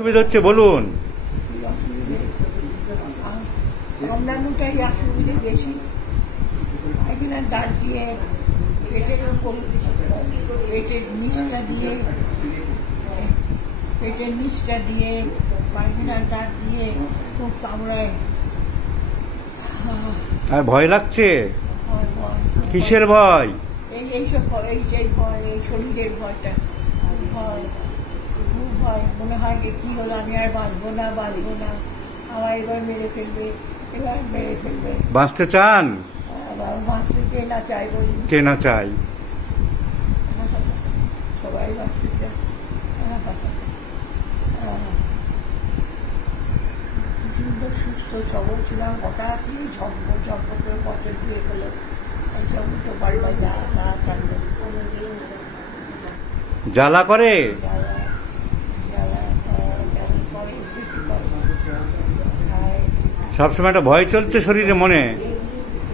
সুবিধা হচ্ছে বলুন। অন্যান্যটাই অসুবিধে বেশি। এখানে দাঁড় দিয়ে পেটের ওপর পেটের নিচটা দিয়ে পায়খানার দাঁড় দিয়ে খুব কামড়ায়। আর ভয় লাগছে? কিসের ভয়? এইসব এই যে ভয়, এই শরীরের ভয়টা ভয়, খুব ভয়। মনে হয় যে কি হলো, আমি আর বাঁচবো না আমার এবার মেরে ফেলবে। বাঁচতে চান? বাঁচতে কে না চাই বলি? কে না চাই? সবাই বাঁচতে চায়। সুস্থ সবল ছিলাম, হঠাৎই ঝম্প করে বছর দিয়ে গেল। এইসব তো বাড়ি জ্বালা করে? সবসময় একটা ভয় চলছে শরীরে, মনে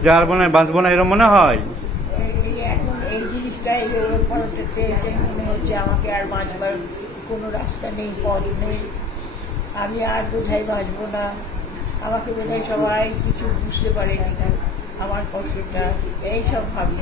যে আর মনে হয় বাঁচবো না, এরকম মনে হয়। এখন এই জিনিসটা মনে হচ্ছে আমাকে আর বাঁচবার কোনো রাস্তা নেই, পথ নেই। আমি আর বোধহয় বাঁচবো না। আমাকে বোধহয় সবাই কিছু বুঝতে পারেনি আমার কষ্টটা, এইসব ভাবি।